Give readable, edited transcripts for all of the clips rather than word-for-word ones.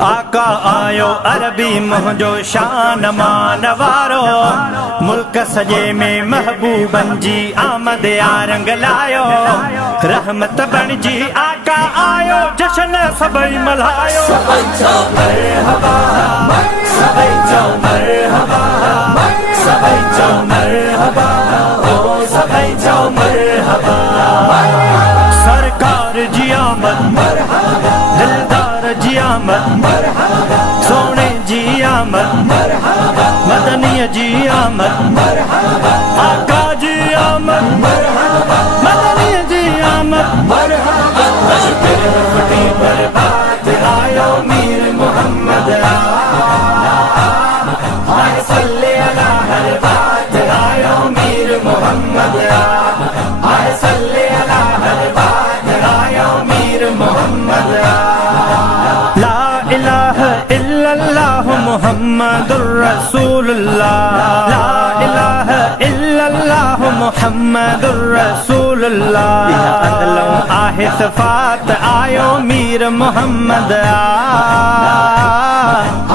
آقا آیو عربی مہنجو شان مان وارو، ملک سجے میں محبوبن جی آمد آرنگ لایو، رحمت بن جی آقا آیو جشن سبئی ملایو، سبئی چو مرحبا سبئی چو مرحبا سبئی چو مرحبا او سبئی چو مرحبا، سرکار جی آمد مرحبا، دلدار جی آمد مرحبا، سونے جی آمد مرحبا، مدنی جی آمد مرحبا، آقا جی آمد مرحبا، مدنی جی آمد مرحبا، اشکر فٹی پر بات آیو میر محمد آئے صلی اللہ ہر بات آیو میر محمد آئے صلی اللہ ہر بات آیو میر محمد، لا الہ الا اللہ محمد الرسول اللہ، لا الہ الا اللہ محمد الرسول اللہ، عدلوں آہ صفات آیو میر محمد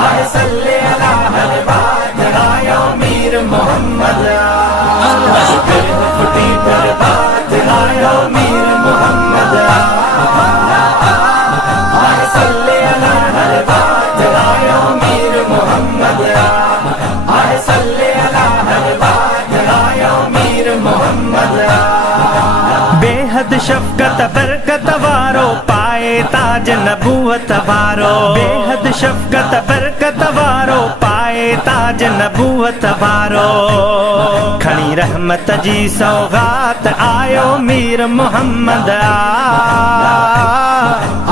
آئے صلی اللہ ہر بات آیو میر محمد، اشکر فٹی پر بات آیو میر محمد آئے صلی اللہ ہر بات آیو میر محمد آئے صلی اللہ ہر بات آیو میر محمد، بے حد شفقت برکت وارو پائے تاج نبوت وارو، بے حد شفقت برکت وارو پائے تاج نبوت وارو، کھڑی رحمت جی سوغات آیو میر محمد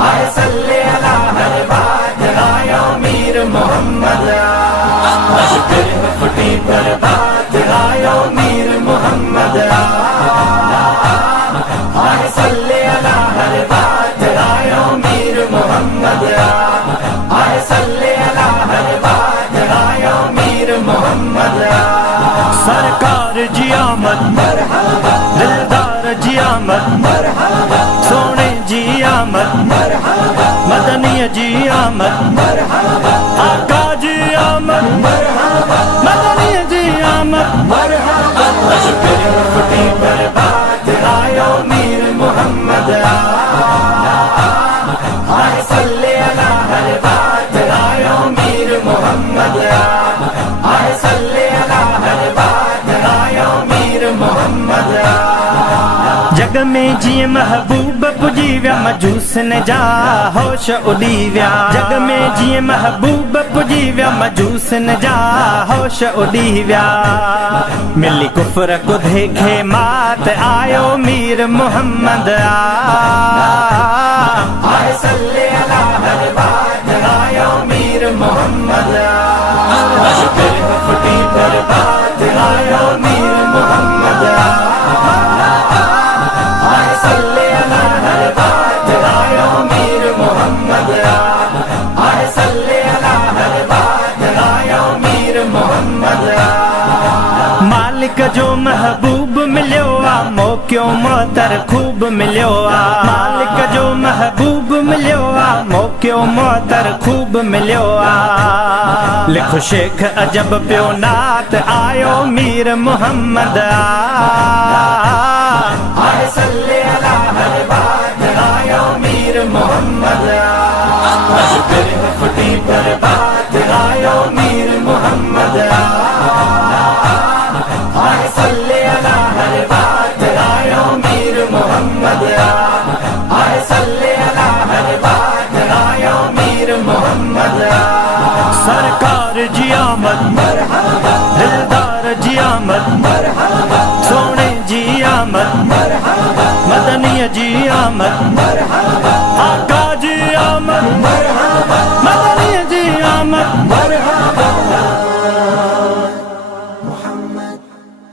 آئے صلی اللہ ہر بات آیو میر محمد، اشکر فٹی پر بات آیو میر محمد آئے صلی اللہ ہر بات آیو میر محمد آئے صلی اللہ ہر بات آیو میر محمد، سرکار جی آمد مرحبا، دلدار جی آمد مرحبا، سونے جی آمد مرحبا، مدنی جی آمد مرحبا، آقا جی آمد مرحبا، مدنی جی آمد مرحبا، اشکر فٹی پر بات آیو میر محمد آئے صلی اللہ ہر بات آیو میر محمد آئے صلی اللہ ہر بات آیو میر محمد، جگ میں جی محبوب پجی ویا مجوس نے جا ہوش اڑی ویا، جگ میں جی محبوب پجی ویا مجوس نے جا ہوش اڑی ویا، ملی کفر کو دیکھے مات آیو میر محمد آئے صلی اللہ ہر بات آیو میر محمد، اشکر فٹی پر بات آیو میر محمد آئے صلی اللہ ہر بات آیو میر محمد آئے صلی اللہ ہر بات آیو میر محمد، مالک جو محبوب ملیو آ موقعوں معطر خوب ملیو آ، مالک جو محبوب ملیو آ موقعوں معطر خوب ملیو آ، لکھو شیخ عجب پیو نات آیو میر محمد آئے صلی اللہ ہر بات آیو میر محمد، اشکر فٹی پر بات آیو میر محمد آئے صلی اللہ ہر بات آیو میر محمد آئے صلی اللہ ہر بات آیو میر محمد، سرکار جی آمد مرحبا، دلدار جی آمد مرحبا، سونے جی آمد مرحبا، مدنی جی آمد مرحبا،